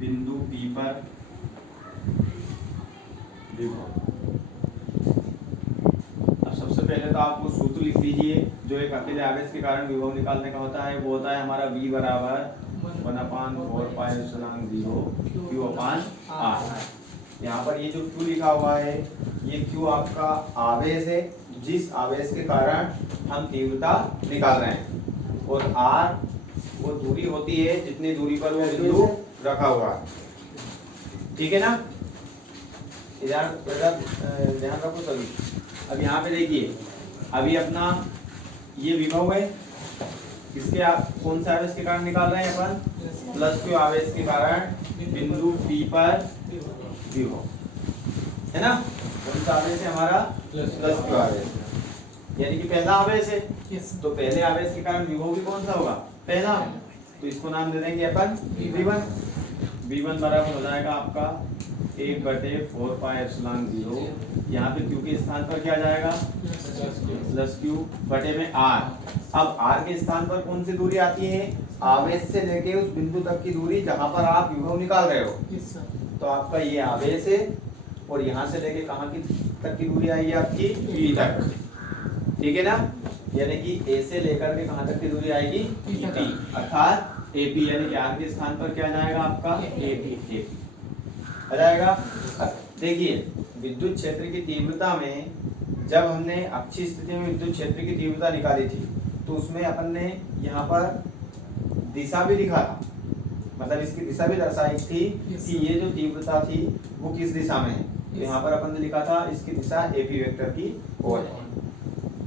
बिंदु P पर विभव। अब सबसे पहले तो आप वो सूत्र लिख लीजिए जो एक अकेले आवेश के कारण विभव निकालने का होता है। वो होता है हमारा V बराबर 1/4πε0 Q/R। यहाँ पर ये जो Q लिखा हुआ है, ये Q आपका आवेश है, जिस आवेश के कारण हम तीव्रता निकाल रहे हैं, और R वो दूरी होती है जितनी दूरी पर वो बिंदु रखा हुआ है। ठीक है ना, ध्यान रखो सभी। अब यहाँ पे देखिए, अभी अपना ये विभव है, किसके आप कौन सा आवेश के कारण निकाल रहे हैं अपन? प्लस Q आवेश के कारण बिंदु P पर विभव, है ना। कौन सा आवेश है हमारा? प्लस Q आवेश, यानी कि पहला आवेश है। तो पहले आवेश के कारण विभव भी कौन सा होगा? पहला। तो इसको नाम दे देंगे अपन V1। V1 बराबर हो जाएगा आपका 1/4πε0। यहाँ पे Q के स्थान पर क्या जाएगा? प्लस Q बटे में R। अब R के स्थान पर कौन सी दूरी आती है? आवेश से लेके उस बिंदु तक की दूरी जहां पर आप विभव निकाल रहे हो। तो आपका ये आवेश है, और यहाँ से लेके कहाँ की तक की दूरी आएगी आपकी? P तक। ठीक है ना, यानी कि A से लेकर के कहाँ तक की दूरी आएगी? P, अर्थात AP, यानी कि R के स्थान पर क्या जाएगा आपका? AP आ जाएगा। देखिए, विद्युत क्षेत्र की तीव्रता में जब हमने अक्षीय स्थिति में विद्युत क्षेत्र की तीव्रता निकाली थी, तो उसमें अपन ने यहाँ पर दिशा भी लिखा था, मतलब इसकी दिशा भी दर्शाई थी कि ये जो तीव्रता थी वो किस दिशा में है। तो यहाँ पर अपन ने लिखा था इसकी दिशा AP वेक्टर की ओर है।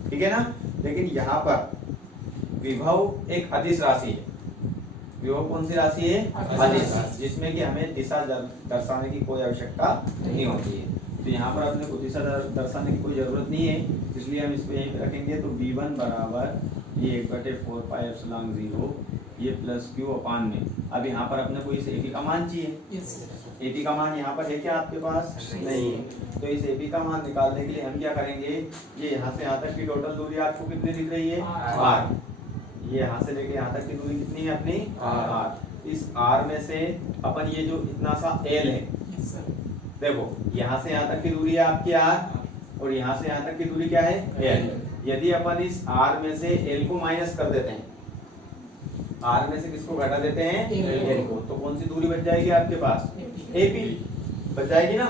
ठीक है ना। लेकिन यहाँ पर विभव एक अदिश राशि है। विभव कौन सी राशि है? अदिश, जिसमें कि हमें दिशा दर्शाने की कोई आवश्यकता नहीं होती है। तो यहाँ पर अपने को दिशा दर्शाने की कोई जरूरत नहीं है, इसलिए हम इसको यहीं पे रखेंगे। तो V1 बराबर ये 1/4πε0 ये प्लस Q/में। अब यहाँ पर अपने को इस AP का मान चाहिए। AP का मान यहाँ पर है क्या आपके पास? नहीं है। तो इस AP का मान निकालने के लिए हम क्या करेंगे? ये यहाँ से यहाँ तक की टोटल दूरी आपको कितनी दिख रही है? R। ये यहाँ से लेके यहाँ तक की दूरी कितनी है अपनी? R। इस R में से अपन ये जो इतना सा L है, देखो यहाँ से यहाँ तक की दूरी है आपकी R, और यहाँ से यहाँ तक की दूरी क्या है? L। यदि अपन इस R में से L को माइनस कर देते हैं, R में से किसको घटा देते हैं? L को, तो कौन सी दूरी बच जाएगी आपके पास? AP बच जाएगी ना।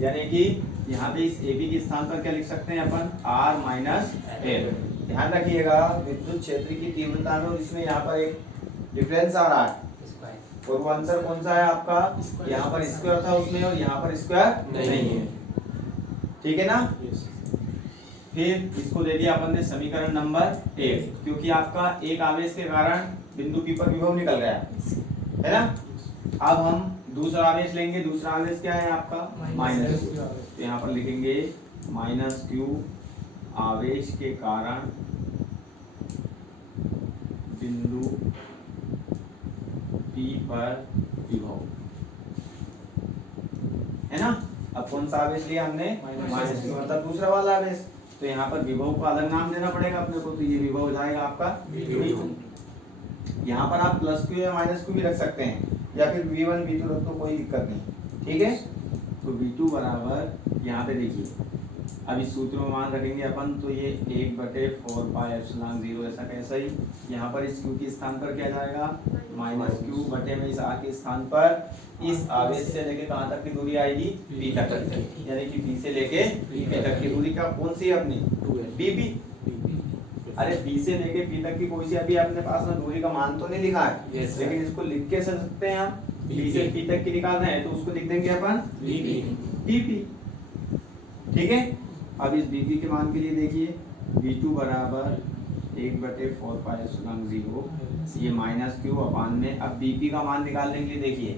यानी कि यहाँ पे इस AB के स्थान पर क्या लिख सकते हैं अपन? R minus L। ध्यान रखिएगा, विद्युत क्षेत्र की तीव्रता में और इसमें यहाँ पर एक डिफरेंस आ रहा है, और वो अंतर कौन सा है आपका? यहाँ पर स्क्वायर था उसमें, और यहाँ पर स्क्वायर नहीं है। ठीक है ना। फिर इसको दे दिया अपन ने समीकरण नंबर 1, क्योंकि आपका एक आवेश के कारण बिंदु P पर विभव निकल गया है ना। अब हम दूसरा आवेश लेंगे। दूसरा आवेश क्या है आपका? Minus Q। तो यहाँ पर लिखेंगे -Q आवेश के कारण बिंदु P पर विभव, है ना। अब कौन सा आवेश लिया हमने? -Q, मतलब दूसरा वाला आवेश। तो यहाँ पर विभव को अलग नाम देना पड़ेगा अपने को। तो ये विभव हो जाएगा आपका V2। यहाँ पर आप प्लस Q या माइनस Q भी रख सकते हैं, या फिर V1 V2 रख दो, कोई दिक्कत नहीं। ठीक है। तो V2 बराबर यहाँ पे देखिए, अब इस सूत्र में मान रखेंगे अपन, तो ये 1/4πε0 ऐसा कैसा ही। यहाँ पर इस Q के स्थान पर क्या जाएगा? -Q बटे में इस R के स्थान पर इस आवेश से लेके कहाँ तक की दूरी आएगी? P तक, यानी कि P से लेके P तक की दूरी का कौन सी है अपनी? BP। अरे B से लेके P तक की कोई सी अभी अपने पास में दूरी का मान तो नहीं लिखा है, लेकिन इसको लिख के चल सकते हैं हम। B से P तक की निकालना है तो उसको लिख देंगे अपन BP। ठीक है। अब इस BP के मान के लिए देखिए, V2 बराबर 1/4πε0 ये -Q/, में। अब BP का मान निकालने के लिए देखिए,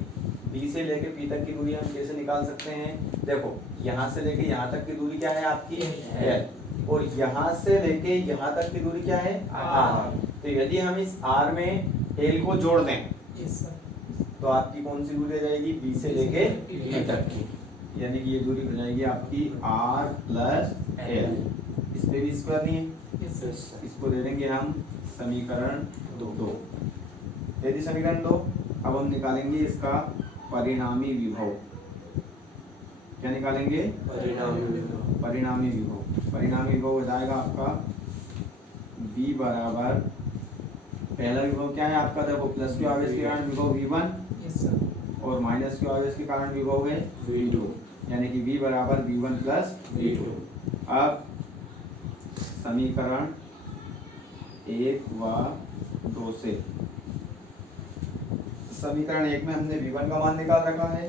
B से लेके P तक की दूरी हम कैसे निकाल सकते हैं? देखो, यहाँ से लेके यहाँ तक की दूरी क्या है आपकी? L। और यहाँ से लेके यहाँ तक की दूरी क्या है? R। तो यदि हम इस R में L को जोड़ दें, तो आपकी कौन सी दूरी आ जाएगी? B से लेके P तक की, यानी कि ये दूरी हो जाएगी आपकी R प्लस L। इस पे भी स्क्वायर नहीं है, इसको दे देंगे हम समीकरण 2। यदि समीकरण 2, अब हम निकालेंगे इसका परिणामी विभव। क्या निकालेंगे? परिणामी विभव। परिणामी विभव। परिणामी विभव हो जाएगा आपका v बराबर, पहला विभव क्या है आपका, देखो प्लस के आवेश के कारण विभव v1 और माइनस के आवेश के कारण विभव है v2, यानी कि v बराबर v1 प्लस v2। अब समीकरण 1 व 2 से, समीकरण 1 में हमने v1 का मान निकाल रखा है,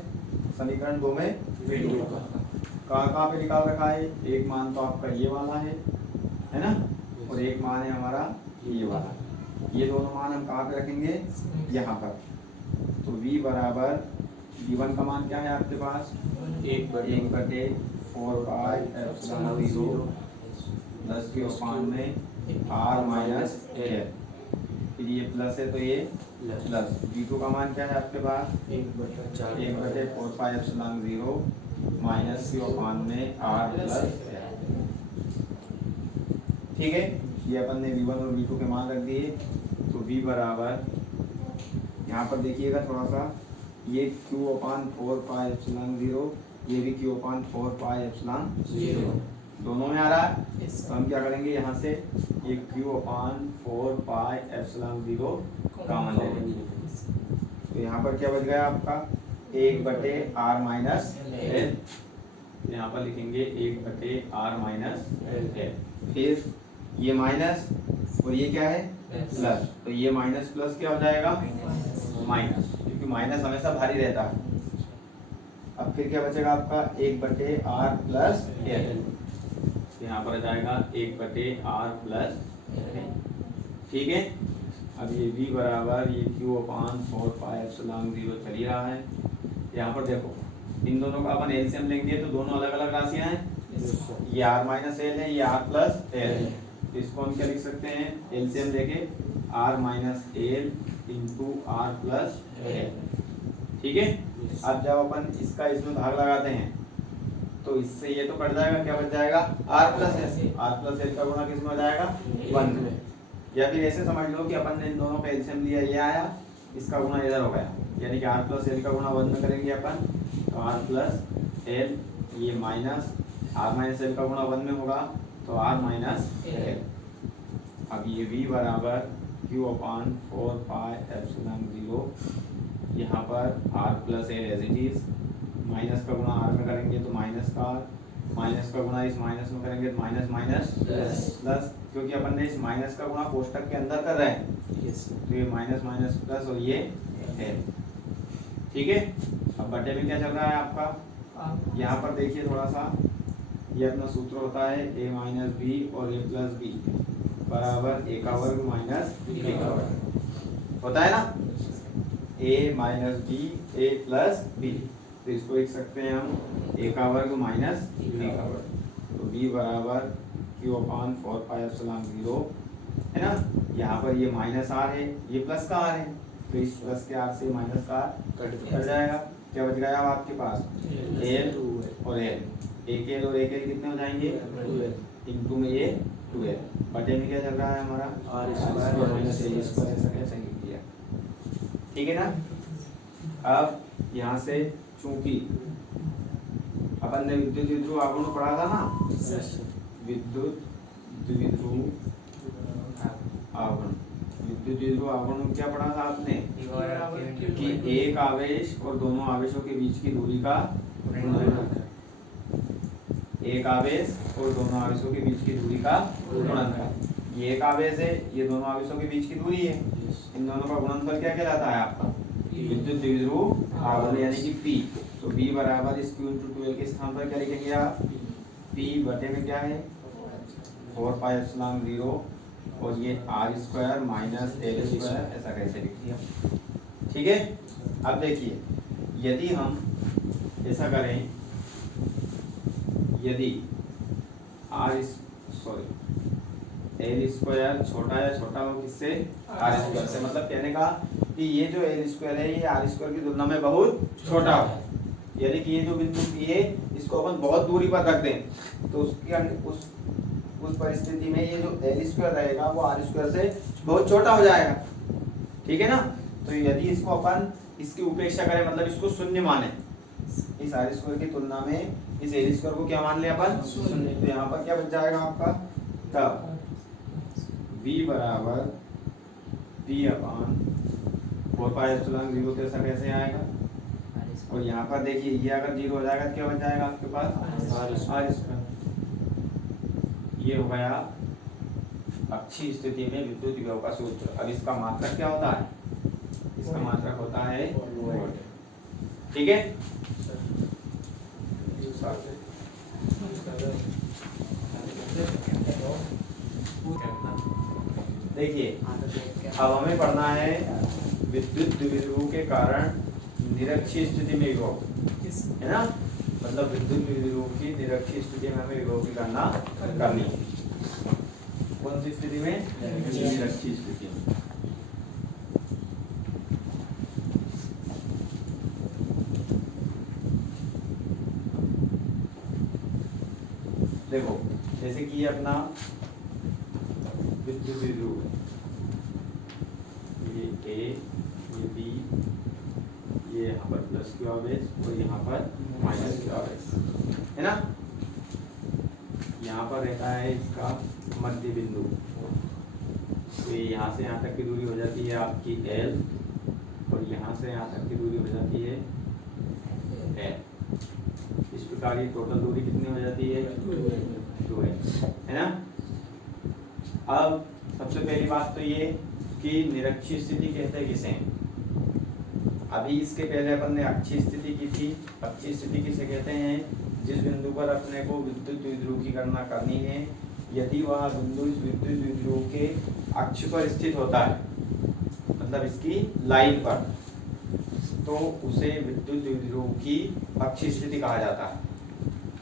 समीकरण 2 में v2 का। कहाँ पे निकाल रखा है? एक मान तो आपका ये वाला है ना, और एक मान है हमारा ये वाला। ये दोनों मान हम कहाँ पे रखेंगे? यहाँ पर। तो v बराबर v1 का मान क्या है आपके पास? 1/4 पाई एप्सिलॉन 0 10 के अपान में r माइनस l। फिर ये प्लस है तो ये प्लस। v2 का मान क्या है आपके पास? 1/4 पाई एप्सिलॉन 0 माइनस के अपान में r प्लस l। ठीक है, ये अपन ने v1 और v2 के मान रख दिए। तो v बराबर, यहाँ पर देखिएगा थोड़ा सा, ये q/4 पाई एप्सिलॉन 0, ये भी q/4 पाई एप्सिलॉन 0 दोनों में आ रहा है। तो हम क्या करेंगे, यहाँ से ये q/4 पाई एप्सिलॉन 0 कॉमन ले लेंगे। तो यहाँ पर क्या बच गया आपका? 1/r minus l। यहाँ पर लिखेंगे 1/r माइनस l। फिर ये माइनस और ये क्या है? प्लस। तो ये माइनस प्लस क्या हो जाएगा? माइनस, क्योंकि माइनस हमेशा भारी रहता है। अब फिर क्या बचेगा आपका? 1/r plus l। यहाँ पर आ जाएगा 1/r प्लस l। ठीक है, अब ये v बराबर ये q/4 पाई एप्सिलॉन 0 चल ही रहा है। यहाँ पर देखो, इन दोनों का अपन एलसीएम लेंगे तो दोनों अलग अलग राशियां हैं। ये r माइनस l है, ये r प्लस l है। तो इसको हम क्या लिख सकते हैं? एलसीएम लेके r minus l into r plus l। ठीक है, अब जब अपन इसका इसमें भाग लगाते हैं तो इससे ये तो कट जाएगा, क्या बच जाएगा? r plus l। r plus l का गुणा किस में हो जाएगा? 1 में। या फिर ऐसे समझ लो कि अपन ने इन दोनों का एलसीएम लिया, ये आया, इसका गुणा इधर हो गया, यानी कि r प्लस l का गुणा 1 में करेंगे अपन, तो r प्लस l, ये माइनस r माइनस l का गुणा 1 में होगा तो r माइनस l। अब ये v बराबर q/4 पाई एप्सिलॉन 0, यहाँ पर r plus l as it is, minus का गुणा r में करेंगे तो माइनस का r, माइनस का गुणा इस माइनस में करेंगे तो माइनस माइनस प्लस, क्योंकि अपन ने इस माइनस का गुणा कोष्टक के अंदर कर रहे हैं। तो ये माइनस माइनस प्लस और ये है। ठीक है, अब बटे में क्या चल रहा है आपका? यहाँ पर देखिए थोड़ा सा, ये अपना सूत्र होता है a माइनस बी और a प्लस बी बराबर a का वर्ग माइनस b का वर्ग होता है ना। a minus B a plus B, तो इसको लिख सकते हैं हम a का वर्ग माइनस b का वर्ग। तो b बराबर q/4 पाई एप्सिलॉन 0 है ना। यहाँ पर ये माइनस r है, ये प्लस का r है, तो इस प्लस के r से माइनस का r कट जाएगा। क्या बच गया अब आपके पास? l और l, एक l और एक l कितने हो जाएंगे? इंटू में ये 2l, बटे में क्या चल रहा है हमारा? r² माइनस a स्क्वायर, ऐसा कैसे लिख दिया? ठीक है ना। अब यहाँ से चूंकि अपन ने विद्युत द्विध्रुव आघूर्ण पढ़ा था ना, विद्युत द्विध्रुव आघूर्ण, विद्युत द्विध्रुव आघूर्ण में क्या पढ़ा था आपने? कि एक आवेश और दोनों आवेशों के बीच की दूरी का गुणनफल। एक आवेश और दोनों आवेशों के बीच की दूरी का गुणनफल। ये एक आवेश है, ये दोनों आवेशों के बीच की दूरी है, इन दोनों का गुणनफल क्या कहलाता है आपका? विद्युत द्विध्रुव आघूर्ण, यानी कि P। तो B बराबर इस Q इंटू 2L के स्थान पर क्या लिखेंगे आप? P बटे में क्या है? 4 पाई एप्सिलॉन 0 और ये r² माइनस l², ऐसा कैसे लिख दिया? ठीक है, अब देखिए, यदि हम ऐसा करें, यदि l² छोटा या छोटा हो किससे? r² से। मतलब कहने का कि ये जो l² है ये r² की तुलना में बहुत छोटा है, यानी कि ये जो बिंदु P है इसको अपन बहुत दूरी पर रख दें तो उसकी उस परिस्थिति में ये जो l² रहेगा वो r² से बहुत छोटा हो जाएगा। ठीक है ना। तो यदि इसको अपन इसकी उपेक्षा करें मतलब इसको शून्य माने, इस आर स्क्वायर की तुलना में इस एल स्क्वायर को क्या मान लिया अपन, शून्य। तो यहाँ पर क्या बच जाएगा आपका, तब v बराबर p अपॉन 4π0 तो ऐसा कैसे आएगा। और यहाँ पर देखिए ये अगर 0 हो जाएगा तो क्या बच जाएगा आपके पास आर स्क्वायर। ये हो गया अच्छी स्थिति में विद्युत विभव का सूत्र। अब इसका मात्रक क्या होता है, इसका मात्रक होता है वोल्ट। ठीक है, देखिए अब हमें पढ़ना है विद्युत द्विध्रुव के कारण निरक्षीय स्थिति में विभव, है ना। मतलब विद्युत द्विध्रुव की निरक्षीय स्थिति में हमें विभव की गणना करनी है। कौन सी स्थिति में, निरक्षीय स्थिति में। देखो जैसे कि ये अपना विद्युत द्विध्रुव है, ये ए ये बी, ये यहाँ पर प्लस क्यू आवेश और यहाँ पर माइनस क्यू आवेश, है ना। यहाँ पर रहता है इसका मध्य बिंदु, तो ये यहाँ से यहाँ तक की दूरी हो जाती है आपकी L और यहाँ से यहाँ तक की दूरी हो जाती है L। इस प्रकार ये टोटल दूरी कितनी हो जाती है, 2L, है ना। अब सबसे पहली बात तो ये कि निरक्षीय स्थिति कहते हैं किसे। अभी इसके पहले अपन ने अक्षीय स्थिति की थी। अक्षीय स्थिति किसे कहते हैं, जिस बिंदु पर अपने को विद्युत द्विध्रुव की गणना करनी है, यदि वह बिंदु इस विद्युत द्विध्रुव के अक्ष पर स्थित होता है, मतलब इसकी लाइन पर, तो उसे विद्युत द्विध्रुव की अक्षीय स्थिति कहा जाता है।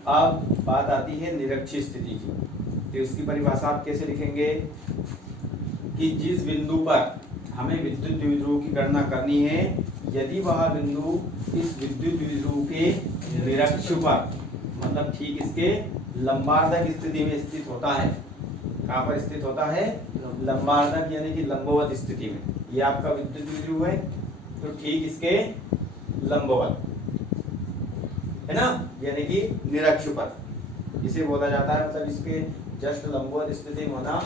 अब बात आती है निरक्षीय स्थिति की, तो इसकी परिभाषा आप कैसे लिखेंगे कि जिस बिंदु पर हमें विद्युत द्विध्रुव की गणना करनी है, यदि वह बिंदु इस विद्युत द्विध्रुव के निरक्ष पर, मतलब ठीक इसके लंबार्धक स्थिति में स्थित होता है। कहाँ पर स्थित होता है, लंबार्धक यानी कि लंबवत स्थिति में। ये आपका विद्युत द्विध्रुव है, तो ठीक इसके लंबवत, है ना, यानी कि निरक्ष पर इसे बोला जाता है। मतलब इसके जस्ट लंबवत स्थिति में होना,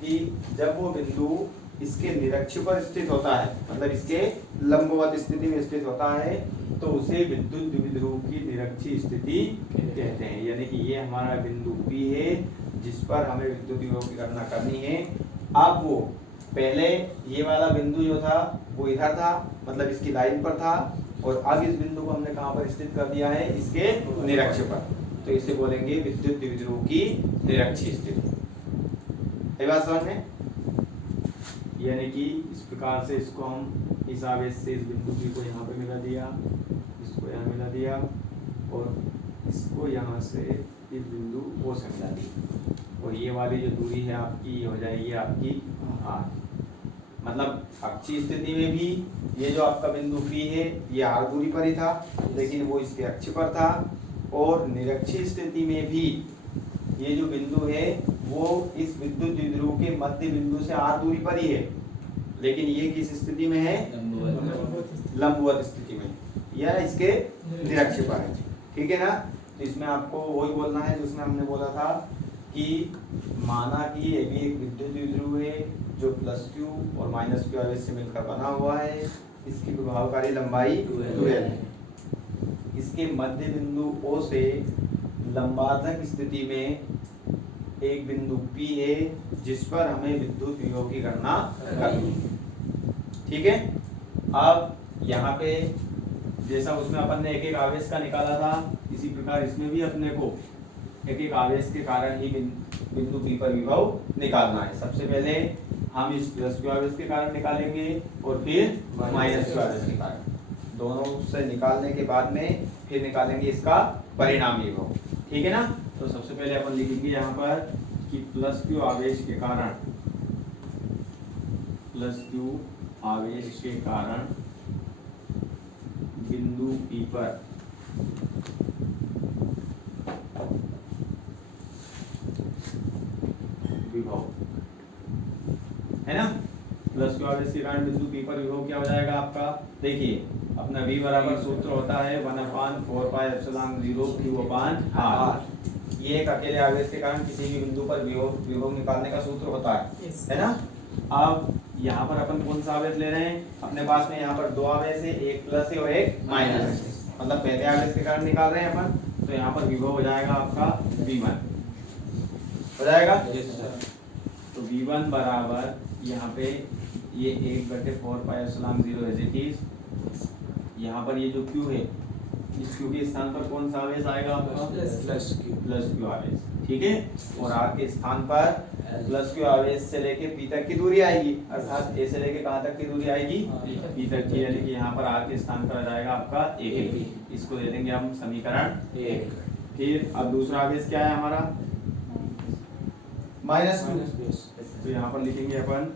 कि जब वो बिंदु इसके निरक्ष पर स्थित होता है, मतलब इसके लंबवत स्थिति में स्थित होता है, तो उसे विद्युत द्विध्रुव की निरक्षीय स्थिति कहते हैं। यानी कि ये हमारा बिंदु P है जिस पर हमें विद्युत विभव की गणना करनी है। अब वो पहले ये वाला बिंदु जो था वो इधर था, मतलब इसकी लाइन पर था, और अब इस बिंदु को हमने कहाँ पर स्थित कर दिया है, इसके निरक्ष पर, तो इसे बोलेंगे विद्युत द्विध्रुव की निरक्षीय स्थिति। ये बात समझ में, यानी कि इस प्रकार से इसको हम इस आवेश से इस बिंदु P को यहाँ पे मिला दिया, इसको यहाँ मिला दिया, और इसको यहाँ से इस बिंदु O से मिला दिया, और ये वाली जो दूरी है आपकी, ये हो जाएगी आपकी R। मतलब अक्षीय स्थिति में भी ये जो आपका बिंदु P है ये R दूरी पर ही था, लेकिन वो इसके अक्ष पर था, और निरक्षीय स्थिति में भी ये जो बिंदु है वो इस विद्युत द्विध्रुव के मध्य बिंदु से R दूरी पर ही है, लेकिन ये किस स्थिति में है, लंबवत स्थिति में, या इसके निरक्ष पर है। ठीक है ना। तो इसमें आपको वही बोलना है जिसमें हमने बोला था कि माना कि ये भी एक विद्युत द्विध्रुव है जो प्लस Q और माइनस Q आवेश से मिलकर बना हुआ है। इसकी प्रभावकारी लंबाई 2L है। इसके मध्य बिंदु O से लंबार्धक स्थिति में एक बिंदु P है जिस पर हमें विद्युत विभव की गणना करनी है। ठीक है। अब यहाँ पे जैसा उसमें अपन ने एक एक आवेश का निकाला था, इसी प्रकार इसमें भी अपने को एक एक आवेश के कारण ही बिंदु P पर विभव निकालना है। सबसे पहले हम इस प्लस Q आवेश के कारण निकालेंगे और फिर माइनस Q आवेश के कारण, दोनों से निकालने के बाद में फिर निकालेंगे इसका परिणामी विभव। ठीक है ना। तो सबसे पहले अपन लिखेंगे यहाँ पर कि प्लस Q आवेश के कारण, प्लस Q आवेश के कारण बिंदु P पर विभव, है ना। प्लस Q आवेश के कारण बिंदु P पर विभव क्या हो जाएगा आपका, देखिए अपना v बराबर सूत्र होता है 1/4πε0 Q/r। ये एक अकेले आवेश के कारण किसी भी बिंदु पर विभव निकालने का सूत्र होता है ना। अब यहाँ पर अपन कौन सा आवेश ले रहे हैं, अपने पास में यहाँ पर दो आवेश है, एक प्लस है और एक माइनस है, मतलब पहले आवेश के कारण निकाल रहे हैं अपन, तो यहाँ पर विभव हो जाएगा आपका v1 हो जाएगा। तो v1 बराबर यहाँ पे ये 1/4πε0 एज इट इज, यहाँ पर ये जो q है इस q के स्थान पर कौन सा आवेश आएगा आपका प्लस q आवेश, ठीक है। और r के स्थान पर प्लस q आवेश से लेके p तक की दूरी आएगी, अर्थात a से लेके कहाँ तक की दूरी आएगी p तक की, यानी कि यहाँ पर r के स्थान पर आ जाएगा आपका a। इसको दे देंगे हम समीकरण 1। फिर अब दूसरा आवेश क्या है हमारा -q, तो यहाँ पर लिखेंगे अपन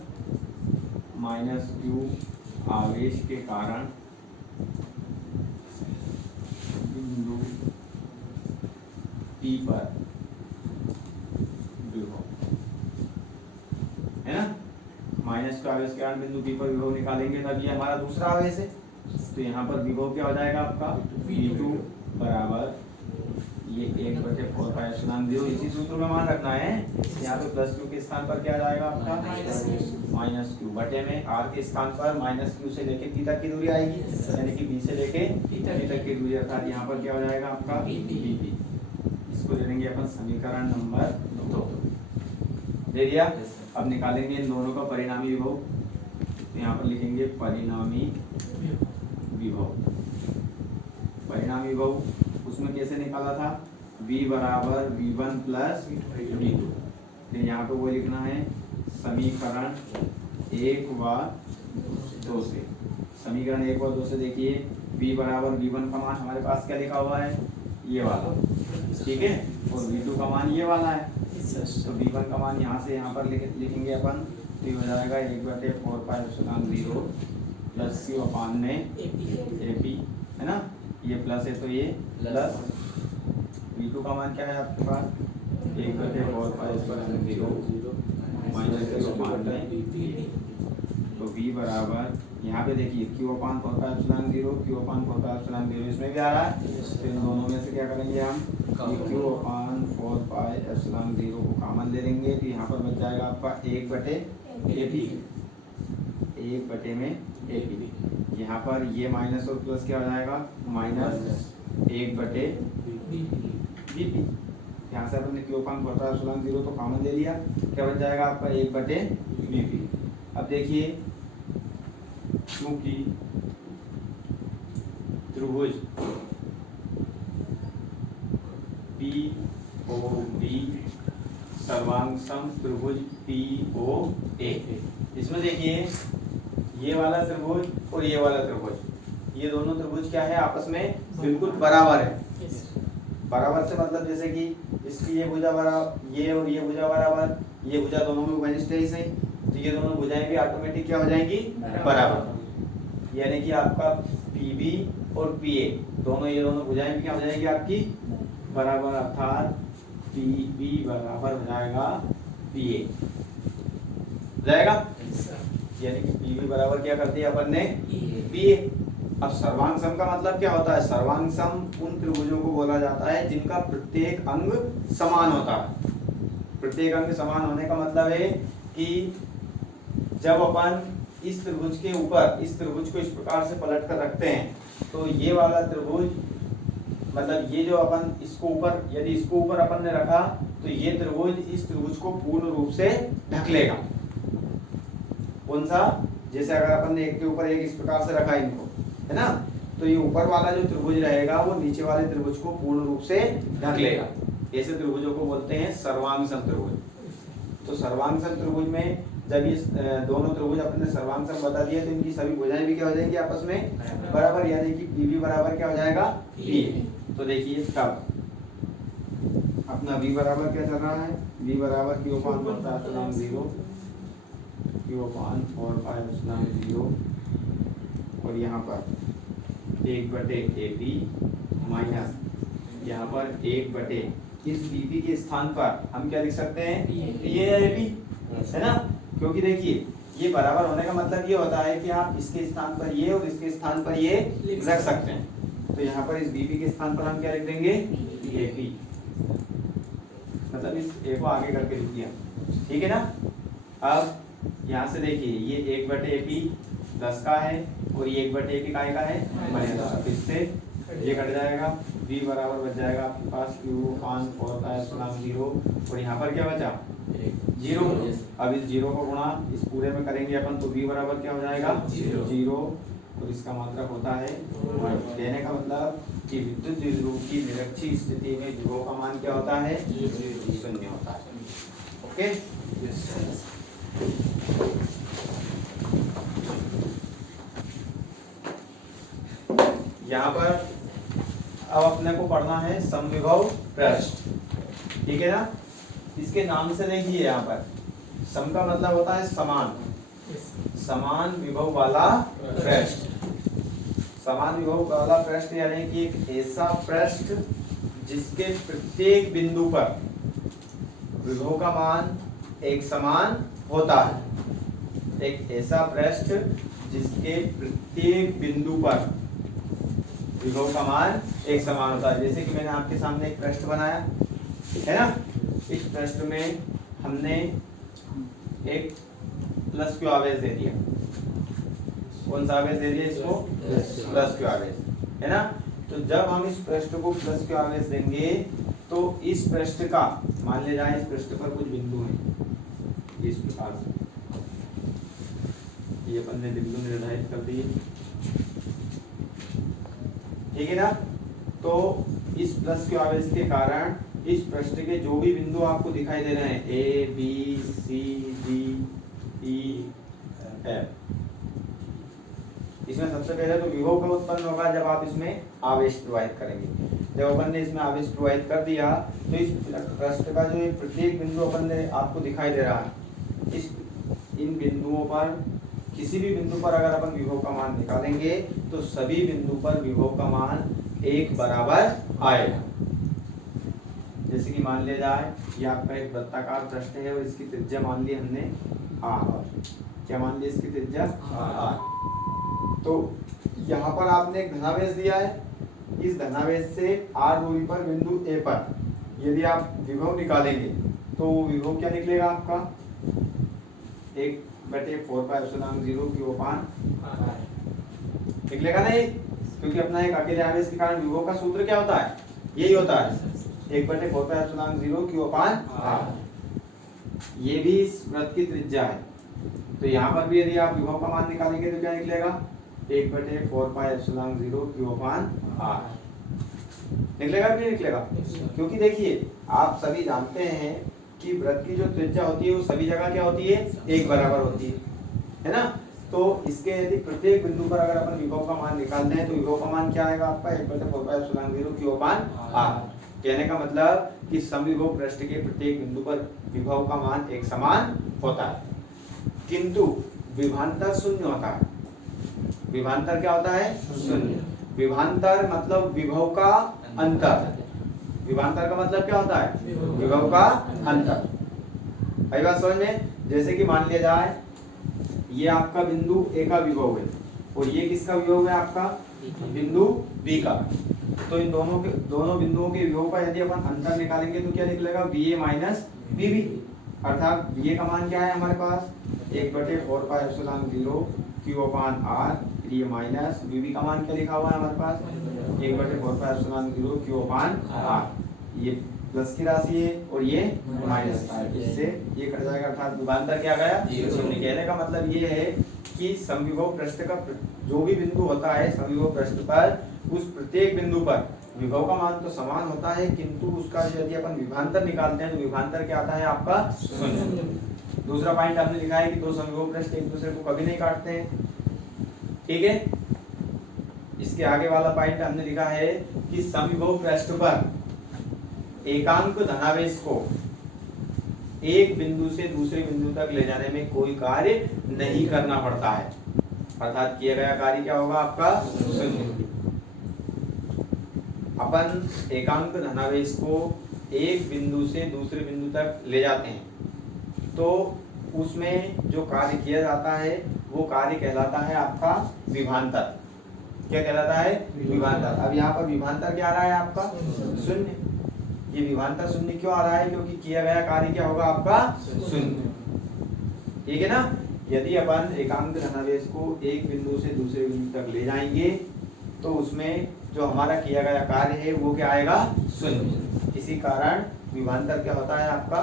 -q आवेश के कारण बिंदु P पर विभव, है ना। -q आवेश के कारण बिंदु P पर विभव निकालेंगे तब ये हमारा दूसरा आवेश है, तो यहाँ पर विभव क्या हो जाएगा आपका V2 बराबर ये 1/4πε0, इसी सूत्र में मान रखना है। यहाँ पे प्लस q के स्थान पर क्या जाएगा आपका -q बटे में r के स्थान पर -q से लेके p तक की दूरी आएगी, यानी कि b से लेके p तक की दूरी, अर्थात यहाँ पर क्या हो जाएगा आपका pp। इसको दे देंगे अपन समीकरण नंबर 2, दे दिया। अब निकालेंगे इन दोनों का परिणामी विभव, तो यहाँ पर लिखेंगे परिणामी विभव। परिणामी विभव उसमें कैसे निकाला था, v बराबर v1 प्लस v2, फिर यहाँ पे वो लिखना है समीकरण 1 व 2 से। समीकरण 1 व 2 से देखिए v बराबर v1 का मान हमारे पास क्या लिखा हुआ है, ये वाला, ठीक है, और v2 का मान ये वाला है। तो v1 का मान यहाँ से यहाँ पर लिखेंगे अपन, तो ये हो जाएगा 1/4πε0 प्लस q अपान में AP, है ना, ये प्लस है तो ये प्लस। v2 का मान क्या है आपके पास 1/4πε0 माइनस q अपान में, तो v बराबर यहाँ पे देखिए q/4πε0 q/4πε0 इसमें भी आ रहा है, तो इन दोनों में से क्या करेंगे हम, q/4πε0 को कॉमन ले लेंगे, तो यहाँ पर बच जाएगा आपका 1/AP, 1 में AP। यहाँ पर ये माइनस और प्लस क्या हो जाएगा -1/BP। यहाँ से अपने q/4πε0 तो कॉमन ले लिया, क्या बच जाएगा आपका 1/BP। अब देखिए क्योंकि त्रिभुज POB सर्वांग त्रिभुज POA, इसमें देखिए ये वाला त्रिभुज और ये वाला त्रिभुज, ये दोनों त्रिभुज क्या है आपस में बिल्कुल बराबर है। बराबर से मतलब जैसे कि इसकी ये भुजा बराबर, ये और ये भुजा बराबर, ये भुजा दोनों में वेनिस्टेज है, तो ये दोनों भुजाएं भी ऑटोमेटिक क्या हो जाएंगी बराबर, यानी कि आपका PB और PA दोनों, ये दोनों भुजाएं भी क्या हो जाएंगी आपकी बराबर, अर्थात PB बराबर हो जाएगा PA हो जाएगा, यानी कि PB बराबर क्या कर दिया अपन ने PA। अब सर्वांग सम का मतलब क्या होता है, सर्वांग सम उन त्रिभुजों को बोला जाता है जिनका प्रत्येक अंग समान होता है। प्रत्येक अंग समान होने का मतलब है कि जब अपन इस त्रिभुज के ऊपर इस त्रिभुज को इस प्रकार से पलट कर रखते हैं, तो ये वाला त्रिभुज मतलब ये जो अपन इसको ऊपर, यदि इसको ऊपर अपन ने रखा तो ये त्रिभुज इस त्रिभुज को पूर्ण रूप से ढक लेगा। कौन सा, जैसे अगर अपन ने एक के ऊपर एक इस प्रकार से रखा इनको, है ना, तो ये ऊपर वाला जो त्रिभुज रहेगा वो नीचे वाले त्रिभुज को पूर्ण रूप से ढक लेगा। ऐसे त्रिभुजों को बोलते हैं सर्वांग सम त्रिभुज। तो सर्वांग सम त्रिभुज में जब ये दोनों त्रिभुज अपने सर्वांग सम बता दिए तो इनकी सभी भुजाएं भी क्या हो जाएंगी आपस में बराबर, यानी कि PB बराबर क्या हो जाएगा PA। तो देखिए तब अपना V बराबर क्या चल रहा है, V बराबर q/4πε0 और यहाँ पर 1/AP माइनस यहाँ पर 1/, इस BP के स्थान पर हम क्या लिख सकते हैं, ये है AP, है ना, क्योंकि देखिए ये बराबर होने का मतलब ये होता है कि आप इसके स्थान पर ये और इसके स्थान पर ये रख सकते हैं। तो यहाँ पर इस बीबी के स्थान पर हम क्या लिख देंगे, ए बी, मतलब इस ए को आगे करके लिख दिया, ठीक है ना। अब यहाँ से देखिए ये 1/AP 10 का है और ये 1/AP काय का है, -10। इससे ये कट जाएगा, v बराबर बच जाएगा आपके पास q/4πε0 और यहाँ पर क्या बचा 0। अब इस 0 को गुणा इस पूरे में करेंगे अपन तो v बराबर क्या हो जाएगा 0 और इसका मात्रक होता है 1। कहने का मतलब कि विद्युत द्विध्रुव की निरक्षीय स्थिति में विभव का मान क्या होता है, 0 होता है। ओके, यहाँ पर अब अपने को पढ़ना है समविभव पृष्ठ, ठीक है ना। इसके नाम से देखिए यहाँ पर सम का मतलब होता है समान, समान विभव वाला पृष्ठ। समान विभव वाला पृष्ठ यानी कि एक ऐसा पृष्ठ जिसके प्रत्येक बिंदु पर विभव का मान एक समान होता है। एक ऐसा पृष्ठ जिसके प्रत्येक बिंदु पर विभव का मान एक समान होता है। जैसे कि मैंने आपके सामने एक पृष्ठ बनाया है ना, इस पृष्ठ में हमने एक प्लस क्यू आवेश दे दिया। कौन सा आवेश दे दिया इसको, प्लस क्यू आवेश, है ना। तो जब हम इस पृष्ठ को प्लस क्यू आवेश देंगे तो इस पृष्ठ का मान ले जाए, इस पृष्ठ पर कुछ बिंदु हैं इस प्रकार से, ये अपन ने बिंदु निर्धारित कर दिए, ठीक है ना। तो इस प्लस क्यू आवेश के कारण इस पृष्ठ के जो भी बिंदु आपको दिखाई दे रहे हैं A B C D E F, इसमें सबसे पहले तो विभव का उत्पन्न होगा जब आप इसमें आवेश प्रवाहित करेंगे। जब अपन ने इसमें आवेश प्रवाहित कर दिया तो इस पृष्ठ का जो प्रत्येक बिंदु अपन ने आपको दिखाई दे रहा है, इस इन बिंदुओं पर किसी भी बिंदु पर अगर अपन विभव का मान निकालेंगे तो सभी बिंदु पर विभव का मान एक बराबर आएगा। जैसे कि मान लिया जाए ये आपका एक वृत्ताकार पृष्ठ है और इसकी त्रिज्या मान ली हमने r, क्या मान ली इसकी त्रिज्या r। तो यहाँ पर आपने एक धनावेश दिया है, इस धनावेश से r दूरी पर बिंदु A पर यदि आप विभव निकालेंगे तो विभव क्या निकलेगा आपका 1/4πε0 निकलेगा नहीं, क्योंकि अपना एक अकेले आवेश के कारण विभव का सूत्र क्या होता है, यही होता है 1/4πε0 ये भी इस वृत्त की त्रिज्या है। तो यहाँ पर भी यदि आप विभव का मान निकालेंगे तो क्या निकलेगा 1/4πε0 निकलेगा कि नहीं निकलेगा। क्योंकि देखिए आप सभी जानते हैं कि वृत्त की जो त्रिज्या होती है वो सभी जगह क्या होती है, एक बराबर होती है ना। तो इसके यदि प्रत्येक बिंदु पर अगर अपन विभव का मान निकालते हैं तो विभव का मान क्या आएगा आपका 1/4πε0 कहने का मतलब कि समविभव पृष्ठ के प्रत्येक बिंदु पर विभव का मान एक समान होता है, किंतु विभवांतर शून्य होता है। विभवांतर क्या होता है, शून्य। विभवांतर मतलब विभव का अंतर, विभवांतर का मतलब क्या होता है, विभव का अंतर। आई बात समझ में। जैसे कि मान लिया जाए ये आपका बिंदु ए का विभव है और ये किसका विभव है आपका बिंदु बी का। तो इन दोनों बिंदुओं के विभव का यदि अपन अंतर निकालेंगे तो क्या निकलेगा VA माइनस VB, अर्थात VA का मान क्या है हमारे पास 1/4πε0 Q/R, ये माइनस VB का मान क्या लिखा हुआ है हमारे पास 1/4πε0 Q/R। ये प्लस की राशि है और ये माइनस का है, इससे ये कट जाएगा, अर्थात विभवांतर क्या गया शून्य। कहने का मतलब ये है कि समविभव पृष्ठ का जो भी बिंदु होता है समविभव पृष्ठ पर उस प्रत्येक बिंदु पर विभव का मान तो समान होता है, किंतु उसका यदि अपन विभवांतर निकालते हैं तो विभवांतर क्या आता है आपका शून्य। दूसरा पॉइंट आपने लिखा है कि दो समविभव पृष्ठ एक दूसरे को कभी नहीं काटते हैं, ठीक है। इसके आगे वाला पॉइंट हमने लिखा है कि समविभव पृष्ठ पर एकांक धनावेश को एक बिंदु से दूसरे बिंदु तक ले जाने में कोई कार्य नहीं करना पड़ता है, अर्थात किया गया कार्य क्या होगा आपका शून्य। अपन एकांक धनावेश को एक बिंदु से दूसरे बिंदु तक ले जाते हैं तो उसमें जो कार्य किया जाता है वो कार्य कहलाता है आपका विभांतर। क्या कहलाता है? विभांतर। अब यहाँ पर विभांतर क्या आ रहा है आपका? शून्य। ये विभांतर शून्य क्यों आ रहा है? क्योंकि किया गया कार्य क्या होगा आपका? शून्य। ठीक है ना। यदि अपन एकांक धनावेश को एक बिंदु से दूसरे बिंदु तक ले जाएंगे तो उसमें जो हमारा किया गया कार्य है वो क्या आएगा? शून्य। इसी कारण विभांतर क्या होता है आपका?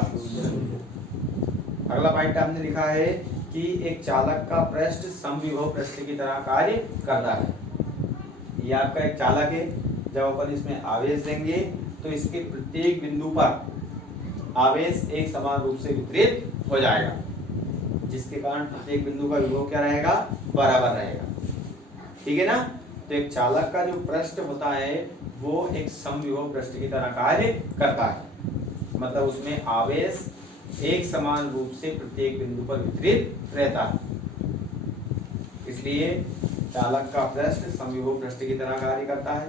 अगला पॉइंट हमने लिखा है कि एक चालक का पृष्ठ समविभव पृष्ठ की तरह कार्य करता है। ये आपका एक चालक है। जब अपन इसमें आवेश देंगे तो इसके प्रत्येक बिंदु पर आवेश एक समान रूप से वितरित हो जाएगा, जिसके कारण प्रत्येक बिंदु का विभव क्या रहेगा? बराबर रहेगा। ठीक है ना। तो एक चालक का जो पृष्ठ होता है वो एक समविभव पृष्ठ की तरह कार्य करता है, मतलब उसमें आवेश एक समान रूप से प्रत्येक बिंदु पर वितरित रहता है, इसलिए चालक का पृष्ठ समविभव पृष्ठ की तरह कार्य करता है।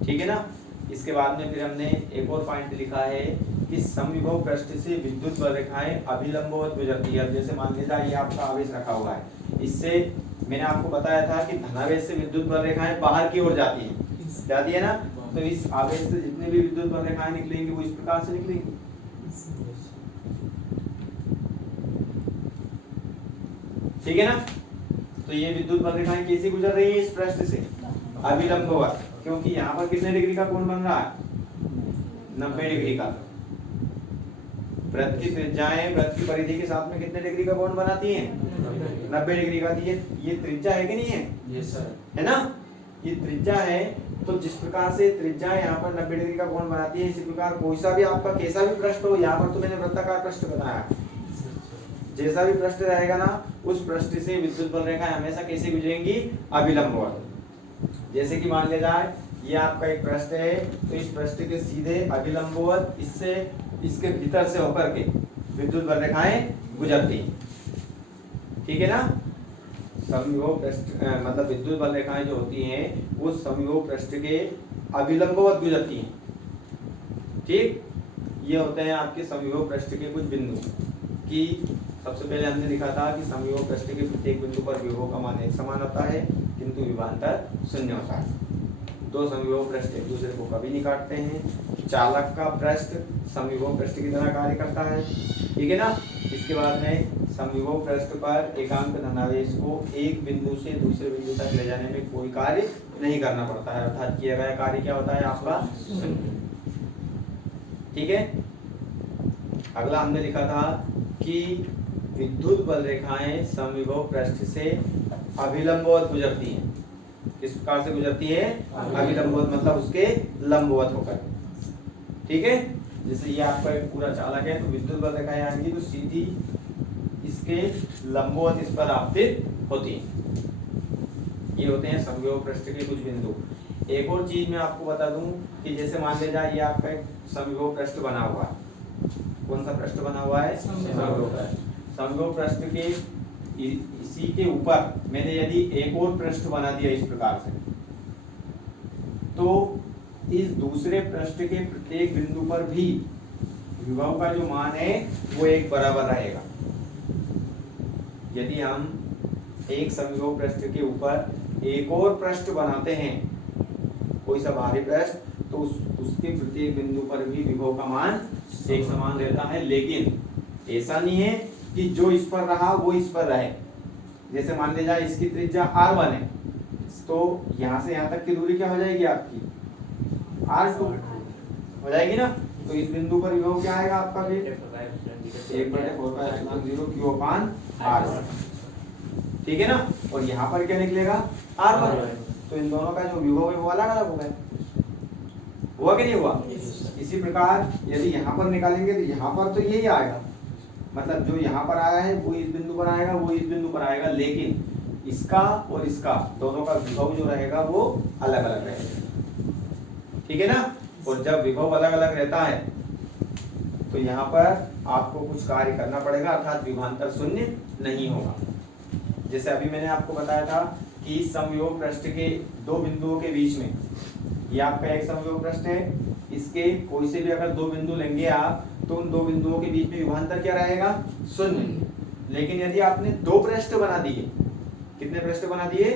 ठीक है ना। इसके बाद में फिर हमने एक और पॉइंट लिखा है कि समविभव पृष्ठ से विद्युत बल रेखाएं अभिलंबवत गुजरती है। जैसे मान लीजिए ये आपका आवेश रखा हुआ है, इससे मैंने आपको बताया था कि धनावेश से विद्युत बल रेखाएं बाहर की ओर जाती है ना। तो इस आवेश से जितने भी विद्युत बल रेखाएं निकलेंगी वो इस प्रकार से निकलेंगी। ठीक है ना। तो ये विद्युत बल रेखाएं कैसे गुजर रही है? इस पृष्ठ से अभिलंबवत, क्योंकि यहाँ पर कितने डिग्री का कोण बन रहा है? 90 डिग्री का। वृत्त की त्रिज्याएं वृत्त की परिधि के साथ में कितने डिग्री का कोण बनाती हैं? 90 डिग्री का। ये त्रिज्या है कि नहीं है? Yes sir. है ना। ये त्रिज्या है, तो जिस प्रकार से त्रिज्या यहाँ पर 90 डिग्री का कोण बनाती है, इसी प्रकार कोई सा भी आपका कैसा भी पृष्ठ हो, यहाँ पर तो मैंने वृत्ताकार पृष्ठ बनाया, जैसा भी पृष्ठ रहेगा ना उस पृष्ठ से विद्युत बल रेखाएं हमेशा कैसे गुजरेंगी? अभिलंबवत। जैसे कि मान लिया जाए ये आपका एक पृष्ठ है, तो इस पृष्ठ के सीधे अभिलंबवत इससे इसके भीतर से होकर के विद्युत बल रेखाएं गुजरती हैं। ठीक है ना। समविभव पृष्ठ मतलब विद्युत बल रेखाएं जो होती हैं वो समविभव पृष्ठ के अभिलंबवत गुजरती हैं। ठीक, ये होते हैं आपके समविभव पृष्ठ के कुछ बिंदु। कि सबसे पहले हमने लिखा था कि समविभव पृष्ठ के प्रत्येक बिंदु पर विभव का मान एक समान होता है, किंतु विभवांतर शून्य होता है। दो समविभव पृष्ठ एक दूसरे को कभी नहीं काटते हैं। चालक का पृष्ठ समविभव पृष्ठ की तरह कार्य करता है। ठीक है ना। इसके बाद में समविभव पृष्ठ पर एकांक धनावेश को एक बिंदु से दूसरे बिंदु तक ले जाने में कोई कार्य नहीं करना पड़ता है, अर्थात किया गया कार्य क्या होता है आपका? ठीक है। अगला हमने लिखा था कि विद्युत बल रेखाएं समविभव पृष्ठ से अभिलंबवत गुजरती हैं। किस प्रकार से गुजरती है? अभिलंबवत, मतलब उसके लंबवत होकर। ठीक है। जैसे ये आपका एक पूरा चालक है, तो विद्युत बल रेखाएं आएंगी तो सीधी इसके लंबवत इस पर आपतित होती हैं। ये होते हैं समविभव पृष्ठ के कुछ बिंदु। एक और चीज मैं आपको बता दूं कि जैसे मान लिया जाए ये आपका एक समविभव पृष्ठ बना हुआ है। कौन सा पृष्ठ बना हुआ है? समविभव पृष्ठ के इसी के ऊपर मैंने यदि एक और पृष्ठ बना दिया इस प्रकार से, तो इस दूसरे पृष्ठ के प्रत्येक बिंदु पर भी विभव का जो मान है वो एक बराबर रहेगा। यदि हम एक समविभव पृष्ठ के ऊपर एक और पृष्ठ बनाते हैं, कोई सा बाहरी पृष्ठ, तो उसके प्रत्येक बिंदु पर भी विभव का मान एक समान रहता है। लेकिन ऐसा नहीं है कि जो इस पर रहा वो इस पर रहे। जैसे मान लीजिए जाए इसकी त्रिज्या r1 है, तो यहाँ से यहाँ तक की दूरी क्या हो जाएगी आपकी? r2 हो जाएगी ना। तो इस बिंदु पर विभव क्या आएगा आपका? फिर 1/4π0 q/r1। ठीक है ना। और यहाँ पर क्या निकलेगा? r1। तो इन दोनों का जो विभव है वो अलग अलग हो गया। हुआ कि नहीं हुआ? इसी प्रकार यदि यहाँ पर निकालेंगे तो यहाँ पर तो यही आएगा, मतलब जो यहाँ पर आया है वो इस बिंदु पर आएगा, वो इस बिंदु पर आएगा, लेकिन इसका और इसका दोनों का विभव जो रहेगा वो अलग अलग रहेगा। ठीक है ना। और जब विभव अलग अलग रहता है तो यहाँ पर आपको कुछ कार्य करना पड़ेगा, अर्थात विभवांतर शून्य नहीं होगा। जैसे अभी मैंने आपको बताया था कि समविभव पृष्ठ के दो बिंदुओं के बीच में, ये आपका एक समविभव पृष्ठ है, इसके कोई से भी अगर दो बिंदु लेंगे आप, तो उन दो बिंदुओं के बीच में विभवांतर क्या रहेगा? शून्य। लेकिन यदि आपने दो पृष्ठ बना दिए, कितने पृष्ठ बना दिए?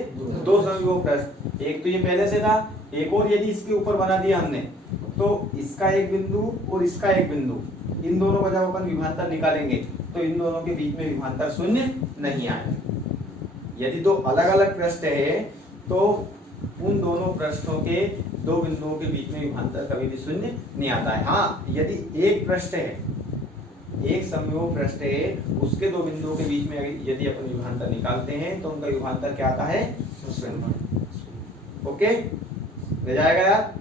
दो समविभव पृष्ठ। एक तो ये पहले से था, एक और यदि इसके ऊपर बना दिया हमने, तो इसका एक बिंदु और इसका एक बिंदु, इन दोनों का जब अपन विभांतर निकालेंगे तो इन दोनों के बीच में विभांतर शून्य नहीं आएगा। यदि दो अलग अलग पृष्ठ है तो उन दोनों पृष्ठों के दो बिंदुओं के बीच में विभांतर कभी भी शून्य नहीं आता है। हाँ, यदि एक पृष्ठ है, एक समविभव पृष्ठ है, उसके दो बिंदुओं के बीच में यदि अपन विभांतर निकालते हैं तो उनका विभांतर क्या आता है? शून्य। ओके, ले जाएगा यार।